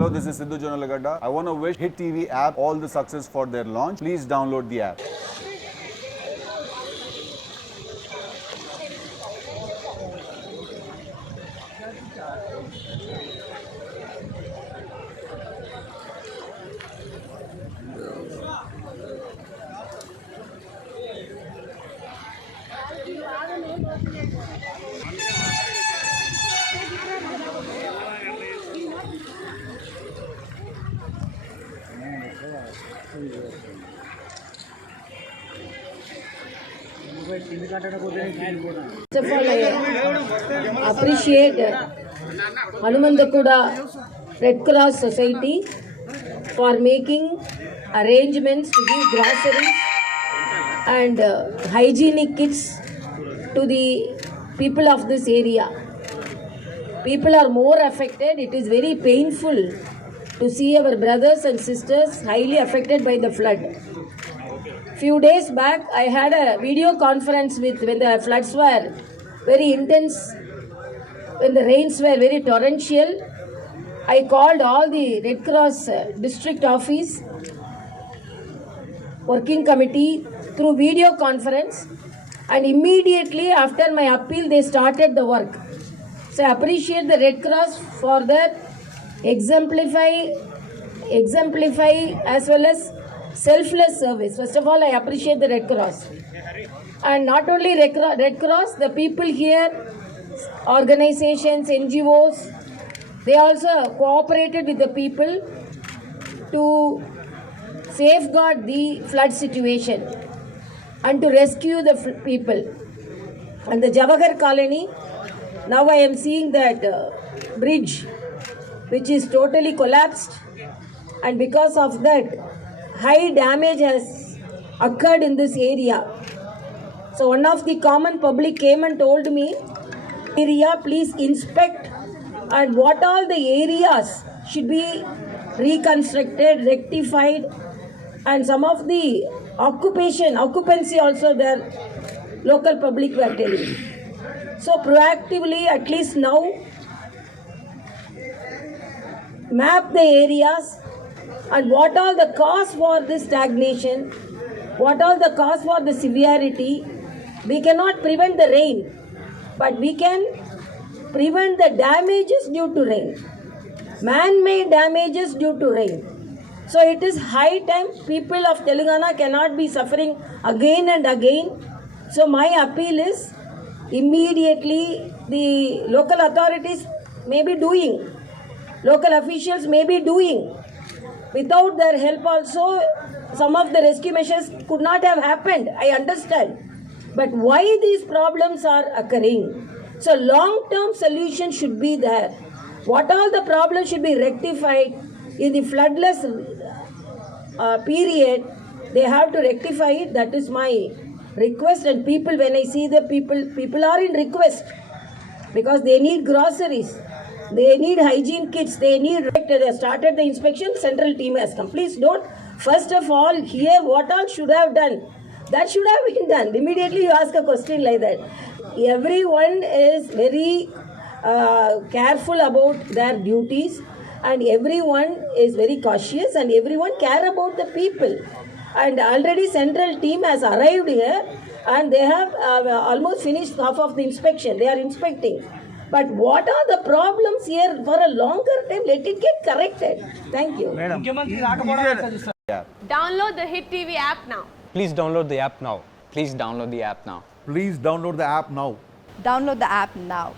Hello, this is Sidhu Jonalagada. I want to wish Hit TV app all the success for their launch. Please download the app. First of all, I appreciate Hanumantakuda Red Cross Society for making arrangements to give groceries and hygienic kits to the people of this area. People are more affected. It is very painful to see our brothers and sisters highly affected by the flood. Few days back, I had a video conference when the floods were very intense, when the rains were very torrential. I called all the Red Cross district office, working committee through video conference, and immediately after my appeal, they started the work. So I appreciate the Red Cross for their exemplify as well as selfless service. First of all, I appreciate the Red Cross. And not only Red Cross, the people here, organizations, NGOs, they also cooperated with the people to safeguard the flood situation and to rescue the people. And the Javagar colony, now I am seeing that bridge which is totally collapsed, and because of that, high damage has occurred in this area. So one of the common public came and told me, area please inspect and what all the areas should be reconstructed, rectified, and some of the occupancy also their local public were telling. So proactively, at least now, map the areas and what all the cause for this stagnation, what all the cause for the severity. We cannot prevent the rain, but we can prevent the damages due to rain, man-made damages due to rain. So it is high time. People of Telangana cannot be suffering again and again. So my appeal is immediately the local authorities may be doing, local officials may be doing. Without their help also, some of the rescue measures could not have happened. I understand. But why these problems are occurring? So long-term solution should be there. What all the problems should be rectified in the floodless period, they have to rectify it. That is my request. And people, when I see the people are in request because they need groceries. They need hygiene kits. They need. They have started the inspection. Central team has come. Please don't. First of all, here what all should have done. That should have been done. Immediately you ask a question like that. Everyone is very careful about their duties, and everyone is very cautious, and everyone care about the people. And already central team has arrived here, and they have almost finished half of the inspection. They are inspecting. But what are the problems here for a longer time? Let it get corrected. Thank you. Download the Hit TV app now. Please download the app now. Please download the app now. Please download the app now. Download the app now.